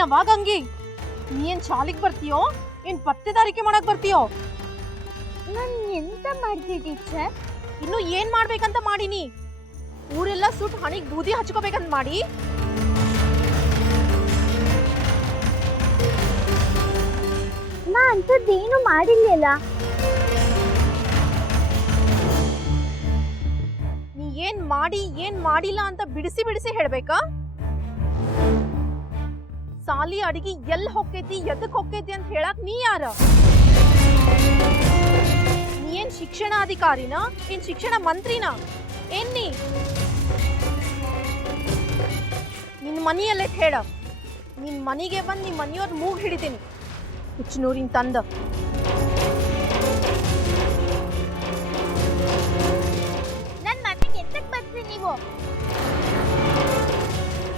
ಏನವ್ವ ಗಂಗಿ, ನೀ ಏನ್ ಶಾಲಿಗೆ ಬರ್ತೀಯೋ ಏನ್ ಪತ್ತೆದಾರಿಕೆ ಮಾಡಕ್ ಬರ್ತೀಯೋ? ನಾನು ಎಂತ ಮಾಡ್ದೆ ಟೀಚರ್? ಇನ್ನು ಏನ್ ಮಾಡ್ಬೇಕಂತ ಮಾಡೀನಿ? ಊರೆಲ್ಲ ಸುಟ್ಟು ಹಣಿಗ್ ಬೂದಿ ಹಚ್ಕೋಬೇಕಂತ ಮಾಡಿ. ನಾ ಅಂಥದ್ದೇನು ಮಾಡಿಲ್ಲ. ನೀ ಏನ್ ಮಾಡಿ ಏನ್ ಮಾಡಿಲ್ಲ ಅಂತ ಬಿಡಿಸಿ ಬಿಡಿಸಿ ಹೇಳ್ಬೇಕಾ? ಸಾಲಿ ಅಡಿಗೆ ಎಲ್ಲಿ ಹೊಕ್ಕೈತಿ ಎದಕ್ ಹೊಕ್ಕೈತಿ ಅಂತ ಹೇಳಕ್ ನೀ ಯಾರ? ನೀ ಏನ್ ಶಿಕ್ಷಣಾಧಿಕಾರಿನ ಏನ್ ಶಿಕ್ಷಣ ಮಂತ್ರಿನ? ಏನ್ ನೀ ನಿನ್ ಮನಿಯಲ್ಲೇ ಹೇಳ. ನಿನ್ ಮನಿಗೆ ಬಂದ್ ನಿಮ್ ಮನಿಯವ್ರ ಮೂಗ್ ಹಿಡಿತೀನಿ ಹುಚ್ಚನೂರಿನ ತಂದ. ನನ್ ಮನೆಗೆ ಎಂತಕ್ ಬರ್ತೀರಿ ನೀವು?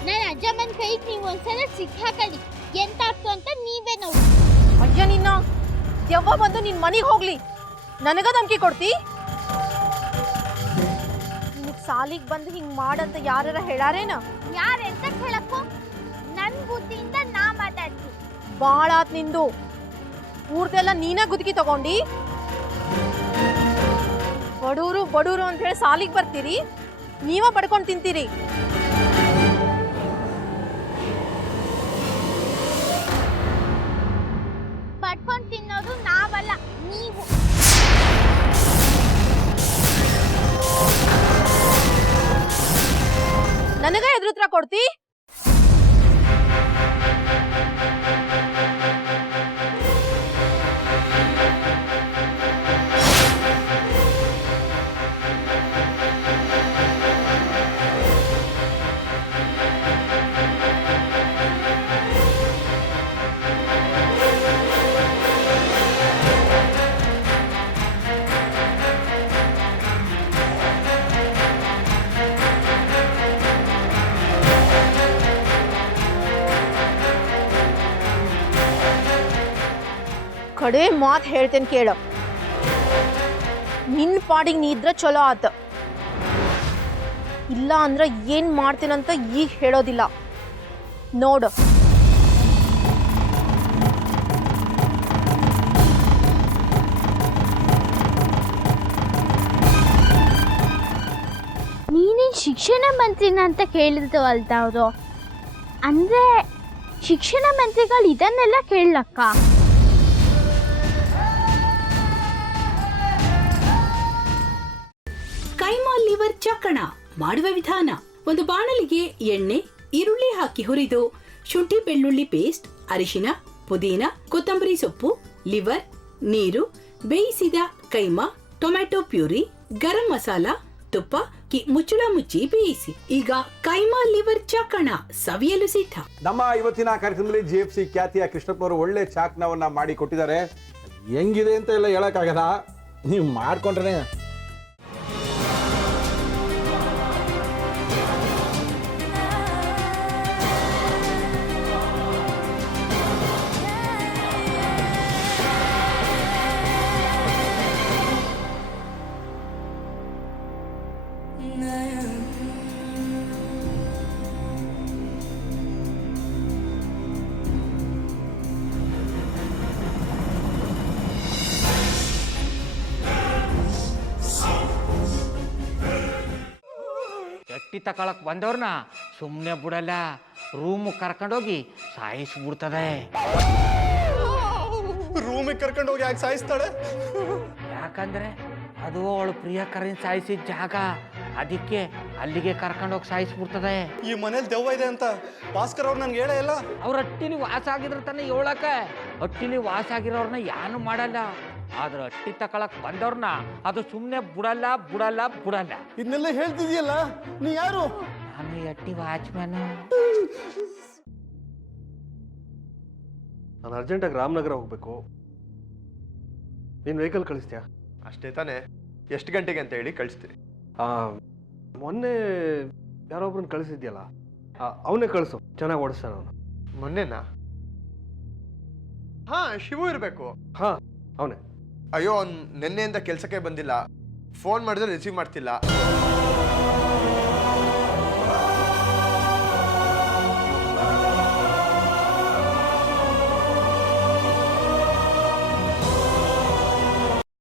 ನನ್ನ ಅಜ್ಜಮ್ಮನ ಕೈಗೆ ನೀವು ಒಂದ್ಸಲ ಸಿಕ್ಕಾಕಳಿ, ಎಂತ ಆಗ್ತು ಅಂತ ನೀವೇ ನೋಡಿ. ಅಯ್ಯ ನಿನ್ನ ದೆವ್ವ ಬಂದು ನಿನ್ ಮನಿಗೆ ಹೋಗ್ಲಿ, ನನಗ ಧಮ್ಕಿ ಕೊಡ್ತಿ? ನಿನಗ್ ಸಾಲಿಗೆ ಬಂದು ಹಿಂಗ್ ಮಾಡಂತ ಯಾರ ಹೇಳಾರೇನ? ಯಾರು ಎಂತ ಹೇಳಕ್ಕೂ ನನ್ ಬುದ್ಧಿಯಿಂದ ನಾ ಮಾತಾಡ್ತೀನಿ. ಬಾಳ ಆತ್ ನಿಂದು. ಊರ್ದೆಲ್ಲ ನೀನ ಗುದ್ಕಿ ತಗೊಂಡಿ. ಬಡೂರು ಬಡೂರು ಅಂತ ಹೇಳಿ ಸಾಲಿಗೆ ಬರ್ತೀರಿ, ನೀವ ಬಡ್ಕೊಂಡ್ ತಿಂತೀರಿ. ಪಡ್ಕೊಂಡ್ ತಿನ್ನೋದು ನಾವಲ್ಲ, ನೀವು. ನನಗ ಎದುರುತ್ರ ಕೊಡ್ತಿ? ಕಡೆ ಮಾತ್ ಹೇಳ್ತೇನೆ ಕೇಳ. ನಿನ್ ಪಾಡಿಗೆ ನೀ ಇದ್ರ ಚಲೋ ಆತ, ಇಲ್ಲ ಅಂದ್ರ ಏನ್ ಮಾಡ್ತೇನಂತ ಈಗ ಹೇಳೋದಿಲ್ಲ. ನೋಡು, ನೀನೇನು ಶಿಕ್ಷಣ ಮಂತ್ರಿನ ಅಂತ ಕೇಳಿದ್ವಲ್ದ ಅವರು? ಅಂದ್ರೆ ಶಿಕ್ಷಣ ಮಂತ್ರಿಗಳು ಇದನ್ನೆಲ್ಲ ಕೇಳಕ್ಕ? ಕೈಮಾ ಲಿವರ್ ಚಕ್ಕಣ ಮಾಡುವ ವಿಧಾನ: ಒಂದು ಬಾಣಲಿಗೆ ಎಣ್ಣೆ, ಈರುಳ್ಳಿ ಹಾಕಿ ಹುರಿದು ಶುಂಠಿ ಬೆಳ್ಳುಳ್ಳಿ ಪೇಸ್ಟ್, ಅರಿಶಿನ, ಪುದೀನ, ಕೊತ್ತಂಬರಿ ಸೊಪ್ಪು, ಲಿವರ್, ನೀರು, ಬೇಯಿಸಿದ ಕೈಮಾ, ಟೊಮ್ಯಾಟೊ ಪ್ಯೂರಿ, ಗರಂ ಮಸಾಲ, ತುಪ್ಪ ಮುಚ್ಚಳ ಮುಚ್ಚಿ ಬೇಯಿಸಿ. ಈಗ ಕೈಮಾ ಲಿವರ್ ಚಾಕಣ ಸವಿಯಲು ಸಿದ್ಧ. ನಮ್ಮ ಇವತ್ತಿನ ಕಾರ್ಯಕ್ರಮದಲ್ಲಿ GFC ಖ್ಯಾತಿಯ ಕೃಷ್ಣಪ್ಪನವರು ಒಳ್ಳೆ ಚಾಕ್ನವನ್ನ ಮಾಡಿ ಕೊಟ್ಟಿದ್ದಾರೆ. ಹೆಂಗಿದೆ ಅಂತ ಎಲ್ಲ ಹೇಳಕ್ಕಾಗಲ್ಲ, ನೀವು ಮಾಡ್ಕೊಂಡ್ರೆ. ಎಟ್ಟಿ ತಕೊಳಕ್ ಬಂದವ್ರನ್ನ ಸುಮ್ಮನೆ ಬಿಡಲ್ಲ, ರೂಮ್ ಕರ್ಕೊಂಡೋಗಿ ಸಾಯಿಸ್ಬಿಡ್ತದೆ. ರೂಮಿಗೆ ಕರ್ಕೊಂಡೋಗಿ ಯಾಕೆ ಸಾಯಿಸ್ತಾಳೆ? ಯಾಕಂದ್ರೆ ಅದು ಅವಳು ಪ್ರಿಯಕರನ್ ಸಾಯಿಸಿದ ಜಾಗ, ಅದಕ್ಕೆ ಅಲ್ಲಿಗೆ ಕರ್ಕೊಂಡೋಗಿ ಸಾಯಿಸ್ಬಿಡ್ತದೆ. ಈ ಮನೇಲಿ ದೆವ್ವ ಇದೆ ಅಂತ ಭಾಸ್ಕರ್ ಅವ್ರು ನನ್ಗೆ ಹೇಳೇ ಇಲ್ಲ. ಅವ್ರ ಹಟ್ಟಿಲಿ ವಾಸ ಆಗಿದ್ರ ತಾನೆ ಹೇಳಕ. ಹಟ್ಟಿಲಿ ವಾಸ ಆಗಿರೋರ್ನ ಯಾನು ಮಾಡಲ್ಲ, ಆದ್ರೆ ಹಟ್ಟಿ ತಕೊಳಕ್ ಬಂದವ್ರನ್ನ ಅದು ಸುಮ್ಮನೆ ಬಿಡಲ್ಲ ಬಿಡಲ್ಲ ಬಿಡಲ್ಲ. ಇದನ್ನೆಲ್ಲ ಹೇಳ್ತಿದ್ಯಲ್ಲ, ನೀ ಯಾರು? ನಾನು ಹಟ್ಟಿ ವಾಚ್ಮ್ಯಾನ್. ನಾನು ಅರ್ಜೆಂಟಾಗಿ ರಾಮನಗರ ಹೋಗ್ಬೇಕು. ನೀನು ವೆಹಿಕಲ್ ಕಳಿಸ್ತೀಯಾ? ಅಷ್ಟೇ ತಾನೇ. ಎಷ್ಟು ಗಂಟೆಗೆ ಅಂತ ಹೇಳಿ ಕಳಿಸ್ತೀನಿ. ಮೊನ್ನೆ ಯಾರೊಬ್ರನ್ನ ಕಳಿಸಿದ್ಯಲ್ಲ, ಅವನೇ ಕಳಿಸು, ಚೆನ್ನಾಗಿ ಓಡಿಸ್ತಾನ ಅವನು. ಮೊನ್ನೆನಾ? ಹಾ, ಶಿವು ಇರಬೇಕು. ಹಾ, ಅವನೇ. ಅಯ್ಯೋ, ಅವ್ನು ನಿನ್ನೆಯಿಂದ ಕೆಲಸಕ್ಕೆ ಬಂದಿಲ್ಲ. ಫೋನ್ ಮಾಡಿದ್ರೆ ರಿಸೀವ್ ಮಾಡ್ತಿಲ್ಲ.